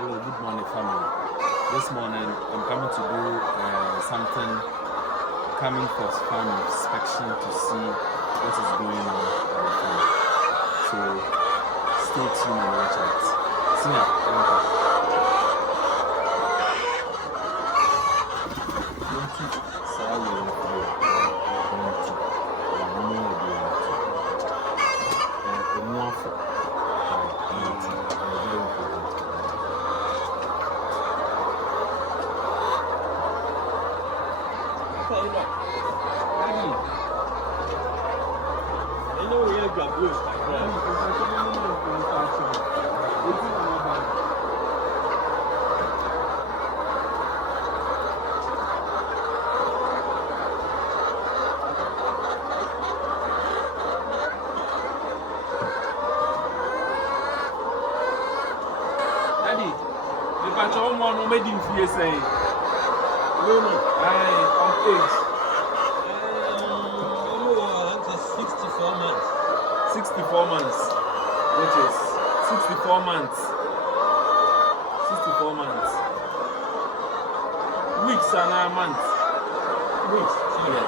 Hello, good morning, family. This morning I'm coming to do something, coming for farm inspection to see what is going on at the farm. So stay tuned and watch it. See ya. Daddy, the patrol man made him feel say, really, on pigs. 64 months. 64 months, which is 64 months. 64 months. Weeks and a month. Weeks? Yeah.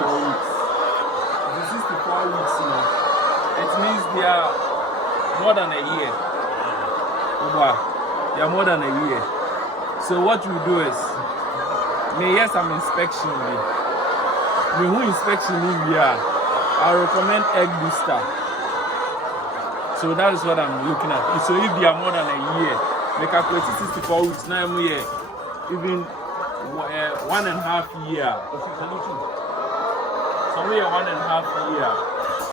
64 weeks. The 64 weeks, you know, it means they are more than a year. Wow. They are more than a year. So what we do is, may yes, some inspection. Me who inspection we are. I recommend egg booster. So that is what I'm looking at. So if they are more than a year, make up 64 weeks, 9 years, even 1.5 years. Somewhere 1.5 years.